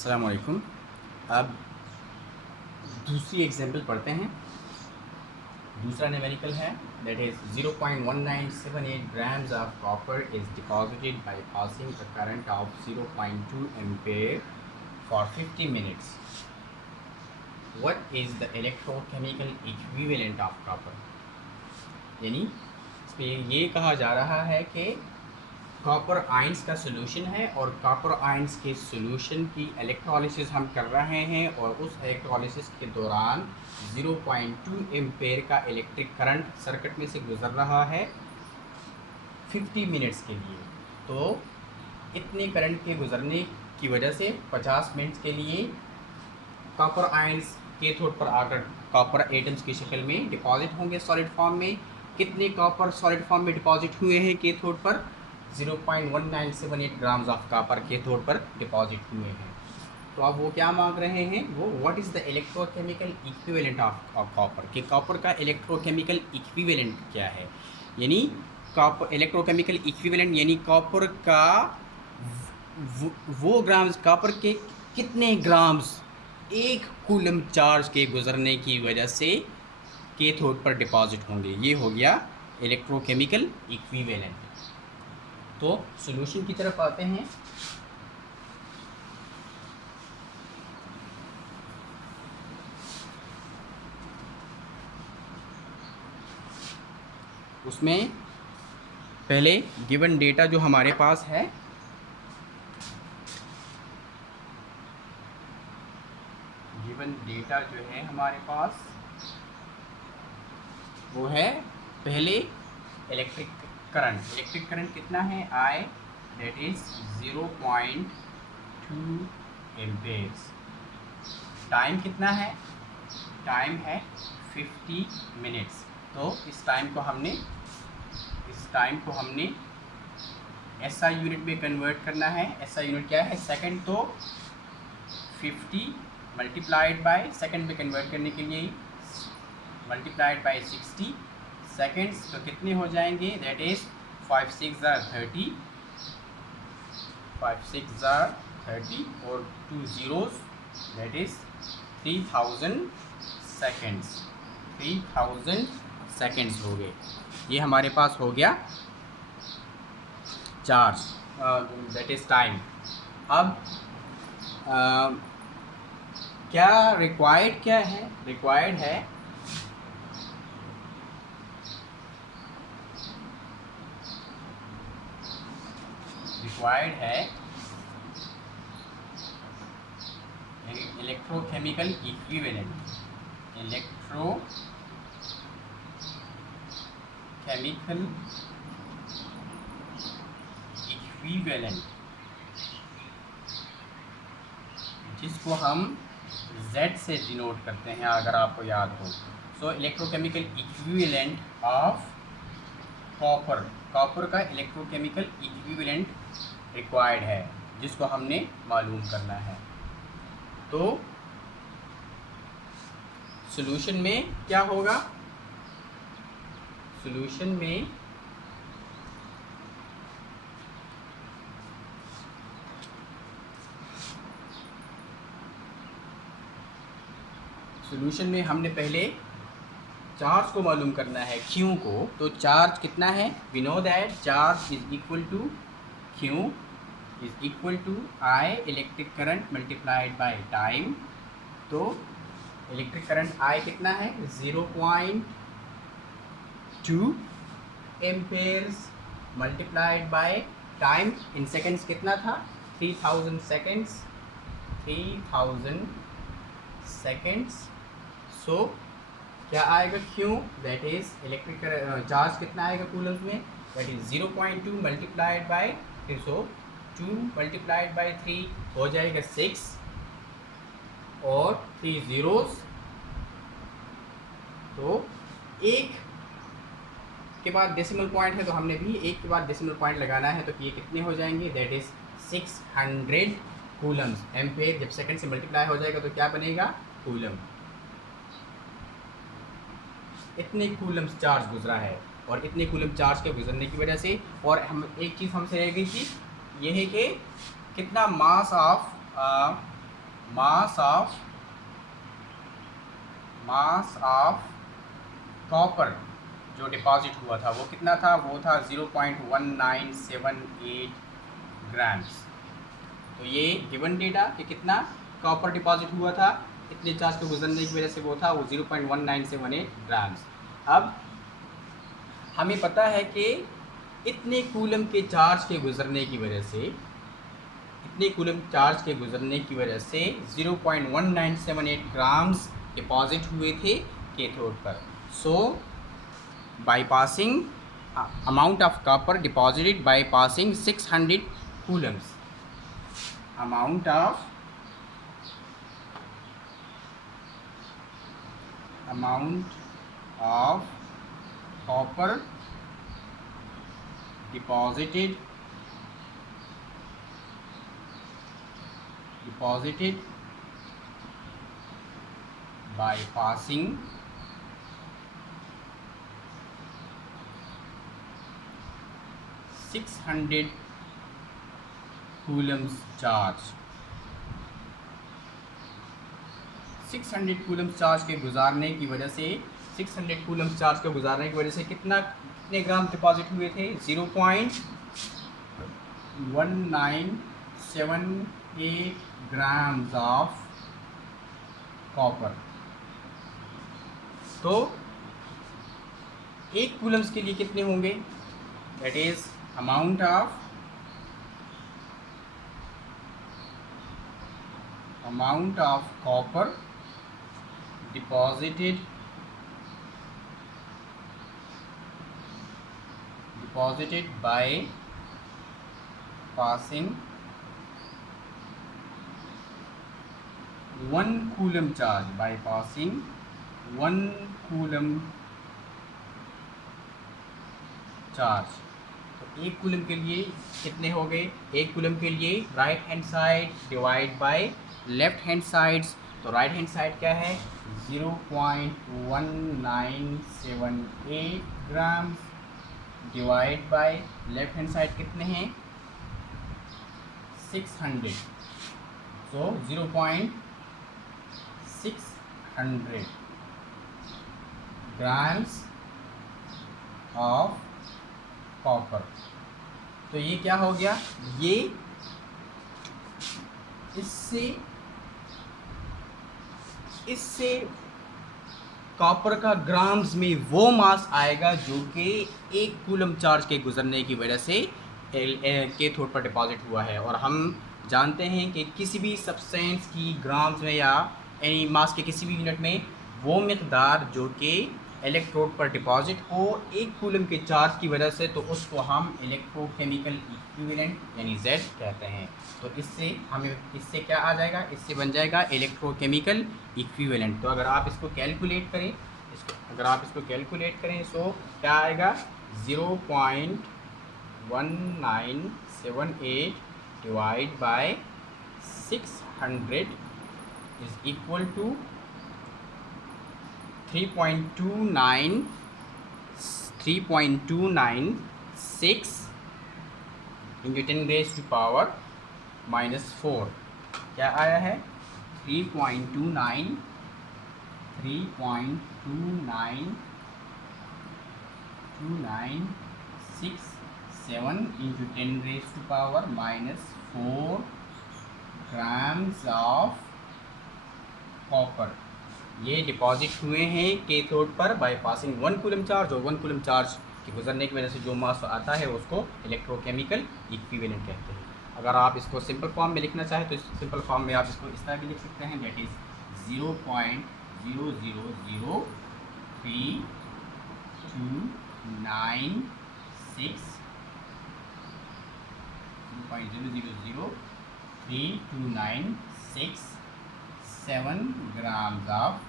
अस्सलाम वालेकुम। अब दूसरी एग्जांपल पढ़ते हैं। दूसरा न्यूमेरिकल है that is 0.1978 grams of copper is deposited by passing a current of 0.2 ampere for 50 minutes. What is the electrochemical equivalent of copper. यानी इसमें ये कहा जा रहा है कि कॉपर आयंस का सोल्यूशन है और कॉपर आयंस के सोल्यूशन की इलेक्ट्रोलिसिस हम कर रहे हैं और उस इलेक्ट्रोलिसिस के दौरान 0.2 एम्पेयर का इलेक्ट्रिक करंट सर्किट में से गुजर रहा है 50 मिनट्स के लिए। तो इतने करंट के गुजरने की वजह से 50 मिनट्स के लिए कॉपर आयंस कैथोड पर आकर कॉपर एटम्स की शक्ल में डिपॉजिट होंगे सॉलिड फॉर्म में। कितने कॉपर सॉलिड फॉर्म में डिपॉजिट हुए हैं कैथोड पर? 0.1978 ग्राम्स ऑफ कॉपर कैथोड पर डिपॉजिट हुए हैं। तो अब वो क्या मांग रहे हैं, वो what is the electrochemical equivalent of copper, कि कॉपर का इलेक्ट्रोकेमिकल इक्विवेलेंट क्या है। यानी कॉपर इलेक्ट्रोकेमिकल इक्विवेलेंट यानी कॉपर का वो ग्राम्स, कॉपर के कितने ग्राम्स एक कूलम चार्ज के गुजरने की वजह से कैथोड पर डिपॉजिट होंगे। ये हो गया इलेक्ट्रोकेमिकल इक्विवेलेंट। तो सॉल्यूशन की तरफ आते हैं। उसमें पहले गिवन डेटा जो हमारे पास है, गिवन डेटा जो है हमारे पास वो है पहले इलेक्ट्रिक करंट। इलेक्ट्रिक करंट कितना है? I that is 0.2 Ampere's. Time कितना है? टाइम है 50 मिनट्स। तो इस टाइम को हमने SI यूनिट में कन्वर्ट करना है। SI यूनिट क्या है? सेकंड। तो 50 मल्टीप्लाइड बाय सेकंड में कन्वर्ट करने के लिए मल्टीप्लाइड बाय 60 सेकेंड्स। तो कितने हो जाएंगे? दैट इज 5 6 30, 5 6 30 और 2 zeros that is 3000 seconds. 3000 seconds हो गए। ये हमारे पास हो गया चार्ज, दैट इज टाइम। अब क्या रिक्वायर्ड क्या है? रिक्वायर्ड है इलेक्ट्रोकेमिकल इक्विवेलेंट। इलेक्ट्रोकेमिकल इक्विवेलेंट जिसको हम Z से डिनोट करते हैं, अगर आपको याद हो। So electrochemical equivalent of copper, copper का इलेक्ट्रोकेमिकल इक्विवेलेंट रिक्वायर्ड है जिसको हमने मालूम करना है। तो सॉल्यूशन में क्या होगा? सॉल्यूशन में हमने पहले चार्ज को मालूम करना है, Q को। तो चार्ज कितना है? We know that charge is equal to Q is equal to I electric current multiplied by time. तो इलेक्ट्रिक करंट I कितना है? 0.2 amperes multiplied by time in seconds कितना था? 3000 सेकेंड्स। 3000 सेकेंड्स। सो क्या आएगा? Q that is electric charge कितना आएगा Coulomb's में? That is 0.2 multiplied by 2 multiplied by 3 हो जाएगा 6 और 3 zeros। तो एक के बाद डेसिमल पॉइंट है, तो हमने भी एक के बाद डेसिमल पॉइंट लगाना है। तो ये कितने हो जाएंगे? That is 600 Coulomb's. एम्पेयर जब सेकंड से मल्टीप्लाई हो जाएगा तो क्या बनेगा? कूलम। इतने कूलम्स चार्ज गुजरा है और इतने कूलम चार्ज के गुजरने की वजह से, और हम एक चीज़ हमसे रह गई थी, ये है कि कितना mass of mass of copper जो डिपॉजिट हुआ था वो कितना था, वो था 0.1978 ग्राम्स। तो ये गिवन डेटा कि कितना कॉपर डिपॉजिट हुआ था इतने चार्ज के गुजरने की वजह से वो था वो 0.1978 ग्राम्स। अब हमें पता है कि इतने कूलम के चार्ज के गुजरने की वजह से 0.1978 ग्राम्स डिपॉजिट हुए थे कैथोड पर। सो bypassing amount of copper deposited by passing 600 coulombs, amount of copper deposited by passing 600 coulombs charge। 600 coulombs charge के गुजारने की वजह से 600 coulombs चार्ज के गुजारने की वजह से कितने ग्राम डिपॉजिट हुए थे, 0.1978 ग्राम्स ऑफ कॉपर। तो एक कूलम्स के लिए कितने होंगे, that is amount of copper deposited by passing 1 coulomb charge, by passing 1 coulomb charge। तो एक कूलम के लिए कितने हो गए, एक कूलम के लिए right hand side divide by left hand sides. तो राइट हैंड साइड क्या है, 0.1978 grams divide by left hand side कितने हैं, 600। सो 0.600 ग्राम्स ऑफ कॉपर। तो ये क्या हो गया, ये इससे कॉपर का ग्राम्स में वो मास आएगा जो कि एक कूलम चार्ज के गुजरने की वजह से कैथोड पर डिपॉजिट हुआ है। और हम जानते हैं कि किसी भी सब्सटेंस की ग्राम्स में या एनी मास के किसी भी यूनिट में वो मिकदार जो कि इलेक्ट्रोड पर डिपॉजिट हो एक कूलम के चार्ज की वजह से, तो उसको हम इलेक्ट्रोकेमिकल इक्विवेलेंट यानी Z कहते हैं। तो इससे क्या आ जाएगा, इससे बन जाएगा इलेक्ट्रोकेमिकल इक्विवेलेंट। तो अगर आप इसको कैलकुलेट करें सो क्या आएगा, 0.1978 divide by 600 is equal to 3.296 into 10⁻⁻⁴। क्या आया है, 3.296 इंटू 10⁻⁻⁴ ग्राम्स ऑफ कॉपर ये डिपॉजिट हुए हैं कैथोड पर बाय पासिंग 1 कूलम चार्ज। और 1 कूलम चार्ज के गुजरने की वजह से जो मास आता है उसको इलेक्ट्रोकेमिकल इक्विवेलेंट कहते हैं। अगर आप इसको सिंपल फॉर्म में लिखना चाहें तो इस सिंपल फॉर्म में आप इसको इस तरह भी लिख सकते हैं, that is 0.00327 grams of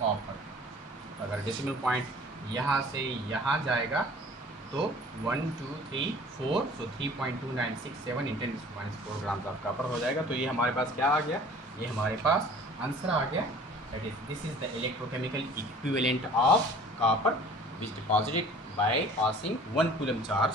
copper. अगर डेसिमल पॉइंट यहाँ से यहाँ जाएगा तो 1 2 3 4, सो 3.2967 × 10⁻⁴ ग्राम्स ऑफ कॉपर हो जाएगा। तो ये हमारे पास क्या आ गया, ये हमारे पास आंसर आ गया, that is this is the electrochemical equivalent of copper which deposited by passing 1 coulomb charge